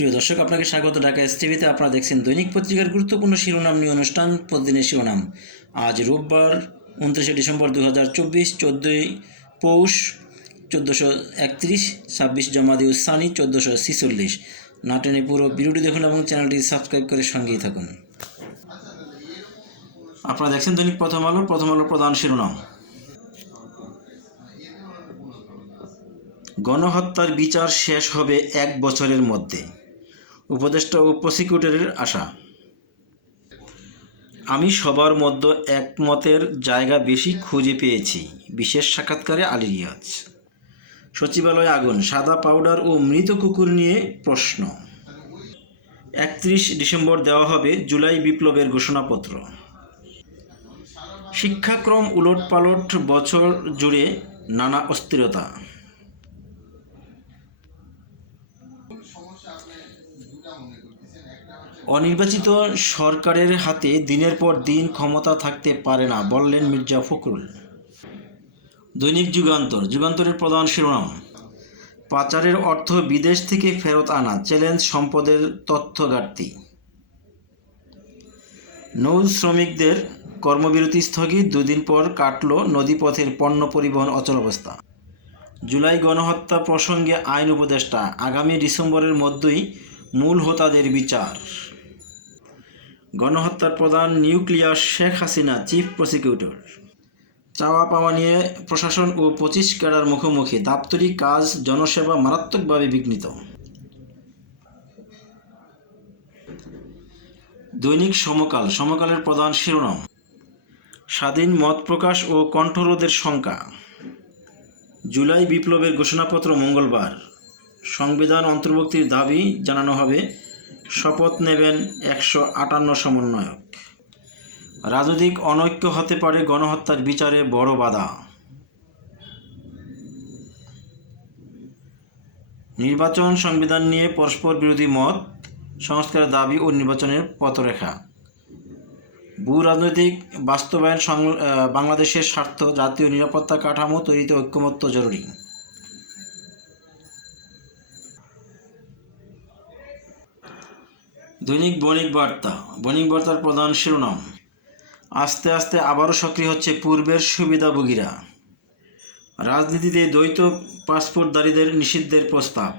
প্রিয় দর্শক, আপনাকে স্বাগত। ঢাকা এস টিভিতে আপনারা দেখছেন দৈনিক পত্রিকার গুরুত্বপূর্ণ শিরোনাম নিয়ে অনুষ্ঠান, প্রতিদিনের শিরোনাম। আজ রোববার, উনত্রিশে ডিসেম্বর দু হাজার চব্বিশ, চোদ্দোই পৌষ, চোদ্দোশো একত্রিশ, ছাব্বিশ জমাদি উসানি চোদ্দোশো ছিচল্লিশ। নাটনে পুরো ভিডিওটি দেখুন এবং চ্যানেলটি সাবস্ক্রাইব করে সঙ্গেই থাকুন। আপনারা দেখছেন দৈনিক প্রথম আলো প্রথম আলো প্রধান শিরোনাম। গণহত্যার বিচার শেষ হবে এক বছরের মধ্যে। উপদেষ্টা ও প্রসিকিউটরের আশা। আমি সবার মধ্যে একমতের জায়গা বেশি খুঁজে পেয়েছি, বিশেষ সাক্ষাৎকারে আলী রিয়াজ। সচিবালয়ে আগুন, সাদা পাউডার ও মৃত কুকুর নিয়ে প্রশ্ন। একত্রিশ ডিসেম্বর দেওয়া হবে জুলাই বিপ্লবের ঘোষণাপত্র। শিক্ষাক্রম উলটপালট বছর জুড়ে নানা অস্থিরতা। অনির্বাচিত সরকারের হাতে দিনের পর দিন ক্ষমতা থাকতে পারে না, বললেন মির্জা ফখরুল। দৈনিক যুগান্তর, যুগান্তরের প্রধান শিরোনাম, পাচারের অর্থ বিদেশ থেকে ফেরত আনা, চ্যালেঞ্জ সম্পদের তথ্য ঘাটতি। নৌ শ্রমিকদের কর্মবিরতি স্থগিত, দুদিন পর কাটল নদীপথের পণ্য পরিবহন অচলাবস্থা জুলাই গণহত্যা প্রসঙ্গে আইন উপদেষ্টা, আগামী ডিসেম্বরের মধ্যেই মূল হোতাদের বিচার। গণহত্যার প্রধান nuclear Sheikh Hasina chief prosecutor. চাওয়া পাওয়া নিয়ে প্রশাসন ও পঁচিশ ক্যাডার মুখোমুখি দাপ্তরিক কাজ জনসেবা মারাত্মকভাবে বিঘ্নিত। দৈনিক সমকাল, সমকালের প্রধান শিরোনাম, স্বাধীন মত প্রকাশ ও কণ্ঠরোধের শঙ্কা। জুলাই বিপ্লবের ঘোষণাপত্র মঙ্গলবার। সংবিধান অন্তর্ভুক্তির দাবি জানানো হবে শপথ নেবেন একশো আটান্ন সমন্বয়ক। রাজনৈতিক অনৈক্য হতে পারে গণহত্যার বিচারে বড় বাধা। নির্বাচন সংবিধান নিয়ে পরস্পর বিরোধী মত, সংস্কারের দাবি ও নির্বাচনের পথরেখা। ভূ রাজনৈতিক বাস্তবায়ন বাংলাদেশের স্বার্থ, জাতীয় নিরাপত্তা কাঠামো তৈরিতে ঐক্যমত্য জরুরি। দৈনিক বণিক বার্তা। বণিক বার্তার প্রধান শিরোনাম, আস্তে আস্তে আবারও সক্রিয় হচ্ছে পূর্বের সুবিধাভোগীরা রাজনীতিতে দ্বৈত পাসপোর্টধারীদের নিষিদ্ধের প্রস্তাব।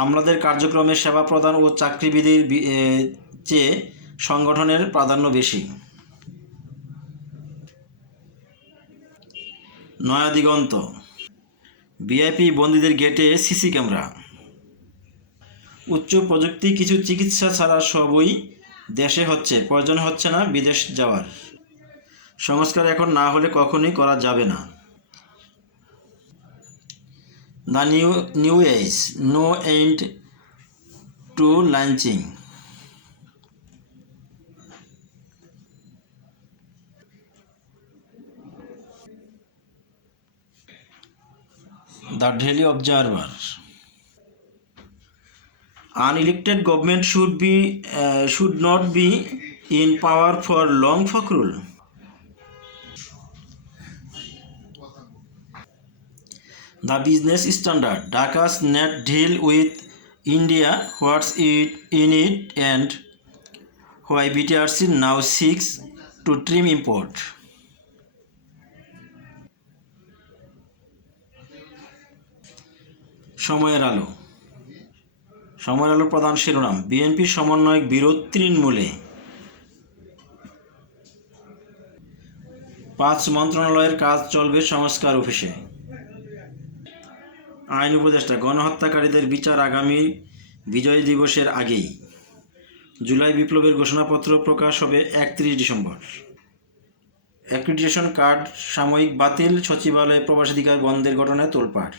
আমলাদের কার্যক্রমে সেবা প্রদান ও চাকরিবিধির চেয়ে সংগঠনের প্রাধান্য বেশি। নয়া দিগন্ত, ভিআইপি বন্দীদের গেটে সিসি ক্যামেরা। উচ্চ প্রযুক্তি কিছু চিকিৎসা ছাড়া সবই দেশে হচ্ছে, প্রয়োজন হচ্ছে না বিদেশ যাওয়ার। সংস্কার এখন না হলে কখনোই করা যাবে না। The new new age, no end to lynching. The daily observer. Unelected government should be should not be in power for long Fakhrul the business standard Dhaka's net deal with India what's it in it and why BTRC now seeks to trim import সময়ের আলো। সময়ের আলো প্রধান শিরোনাম, বিএনপির সমন্বয়ক বিরোধ তৃণমূলে। পাঁচ মন্ত্রণালয়ের কাজ চলবে সংস্কার অফিসে। আইন উপদেষ্টা, গণহত্যাকারীদের বিচার আগামী বিজয় দিবসের আগেই। জুলাই বিপ্লবের ঘোষণাপত্র প্রকাশ হবে একত্রিশ ডিসেম্বর। অ্যাক্রিডিটেশন কার্ড সাময়িক বাতিল, সচিবালয়ে প্রবাসাধিকার বন্ধের ঘটনায় তোলপাড়।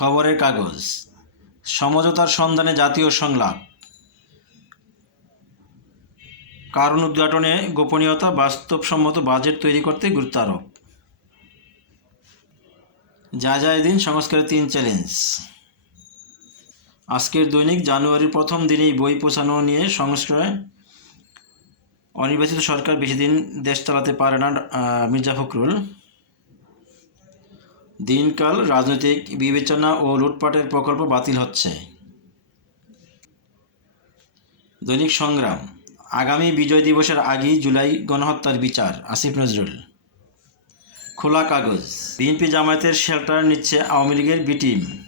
খবরের কাগজ, সমঝোতার সন্ধানে জাতীয় সংলাপ, কারণ উদ্ঘাটনে গোপনীয়তা, বাস্তবসম্মত বাজেট তৈরি করতে গুরুত্ব আরোপ। যা যায় দিন সংস্কারের তিন চ্যালেঞ্জ। আজকের দৈনিক জানুয়ারির প্রথম দিনেই বই পৌঁছানো নিয়ে সংস্কার অনির্বাচিত সরকার বেশি দিন দেশ চালাতে পারে না মির্জা ফখরুল। দিনকাল রাজনৈতিক বিবেচনা ও লুটপাটের প্রকল্প বাতিল হচ্ছে। দৈনিক সংগ্রাম। আগামী বিজয় দিবসের আগেই জুলাই গণহত্যার বিচার, আসিফ নজরুল। খোলা কাগজ। বিএনপি জামায়াতের শেল্টার নিচ্ছে আওয়ামী লীগের বি টিম।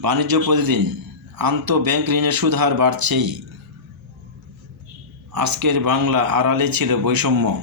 বাণিজ্য প্রতিদিন। আন্ত ব্যাংক ঋণের সুদ হার বাড়ছেই। আজকের বাংলা আড়ালে ছিল বৈষম্য।